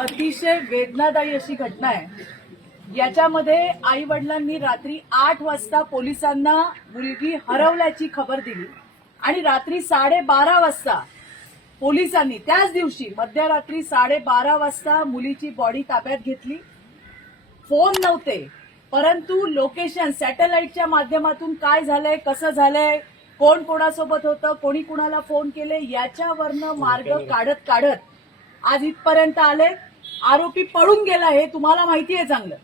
अतिशय वेदनादायी अशी घटना आहे याच्यामध्ये आई वडिलांनी रात्री आठ वाजता पोलिसांना मुलगी हरवल्याची खबर दिली आणि रात्री साडेबारा वाजता पोलिसांनी त्याच दिवशी मध्यरात्री साडेबारा वाजता मुलीची बॉडी ताब्यात घेतली फोन नव्हते परंतु लोकेशन सॅटेलाइटच्या माध्यमातून काय झालंय कसं झालंय कोण कोणासोबत होतं कोणी कोणाला फोन केले याच्यावरनं मार्ग काढत काढत आज इथपर्यंत आले आरोपी पळून गेला हे तुम्हाला माहिती आहे चांगलं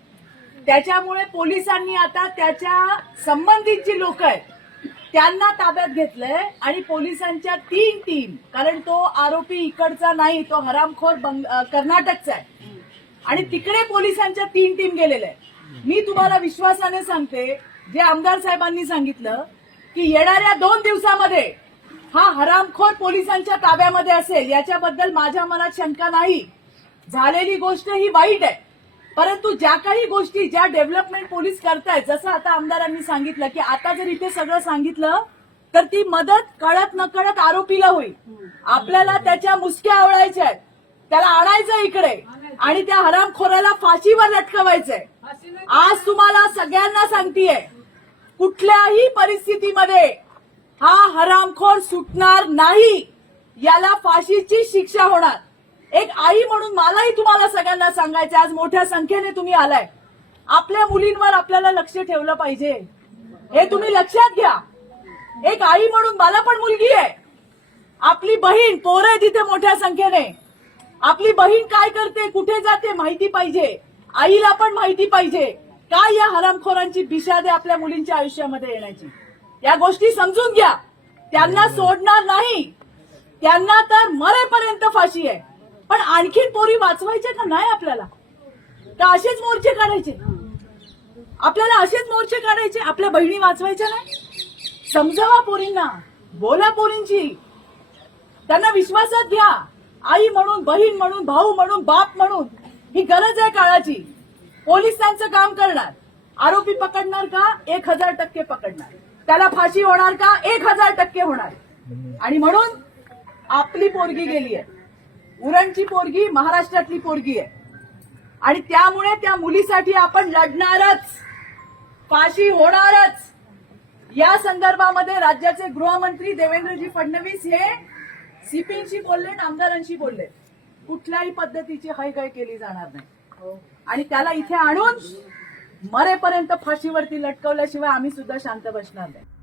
त्याच्यामुळे पोलिसांनी आता त्याच्या संबंधित जी लोक आहेत त्यांना ताब्यात घेतलंय आणि पोलिसांच्या तीन टीम कारण तो आरोपी इकडचा नाही तो हरामखोर कर्नाटकचा आहे आणि तिकडे पोलिसांच्या तीन टीम गेलेल्या आहे मी तुम्हाला विश्वासाने सांगते जे आमदार साहेबांनी सांगितलं की येणाऱ्या दोन दिवसामध्ये हा हरामखोर पोलिसांच्या ताब्यामध्ये असेल याच्याबद्दल माझ्या मनात शंका नाही झालेली गोष्ट ही वाईट आहे परंतु ज्या काही गोष्टी ज्या डेव्हलपमेंट पोलीस करतायत जसं आता आमदारांनी सांगितलं की आता जर इथे सगळं सांगितलं तर ती मदत कळत न कळत आरोपीला होईल आपल्याला त्याच्या मुसक्या आवडायच्या आहेत त्याला आणायचं इकडे आणि त्या हरामखोराला फाशीवर लटकवायचंय आज तुम्हाला सगळ्यांना सांगतीये कुठल्याही परिस्थितीमध्ये हा हरामखोर सुटणार नाही याला फाशीची शिक्षा होणार एक आई म्हणून मलाही तुम्हाला सगळ्यांना सांगायचं आज मोठ्या संख्येने तुम्ही आलाय आपल्या मुलींवर आपल्याला लक्ष ठेवलं पाहिजे हे तुम्ही लक्षात घ्या एक आई म्हणून मला पण मुलगी आहे आपली बहीण पोर आहे तिथे मोठ्या संख्येने आपली बहीण काय करते कुठे जाते माहिती पाहिजे आईला पण माहिती पाहिजे काय या हरामखोरांची बिशादे आपल्या मुलींच्या आयुष्यामध्ये येण्याची या गोष्टी समजून घ्या त्यांना सोडणार नाही त्यांना तर मरेपर्यंत फाशी आहे पण आणखी पोरी वाचवायचे का नाही आपल्याला का असेच मोर्चे काढायचे आपल्याला असेच मोर्चे काढायचे आपल्या बहिणी वाचवायच्या नाही समजावा पोरींना बोला पोरींची त्यांना विश्वासात घ्या आई म्हणून बहीण म्हणून भाऊ म्हणून बाप म्हणून ही गरज आहे काळाची पोलिसांचं काम करणार आरोपी पकडणार का एक हजार टक्के पकडणार त्याला फाशी होणार का एक हजार टक्के होणार आणि म्हणून आपली पोरगी गेली आहे उरणची पोरगी महाराष्ट्रातली पोरगी आहे आणि त्यामुळे त्या मुलीसाठी आपण लढणारच फाशी होणारच या संदर्भामध्ये राज्याचे गृहमंत्री देवेंद्रजी फडणवीस हे सीपीशी बोलले आमदारांशी बोलले कुठल्याही पद्धतीची हयगय केली जाणार नाही हो. आणि त्याला इथे आणून मरेपर्यंत फाशीवरती लटकवल्याशिवाय आम्ही सुद्धा शांत बसणार नाही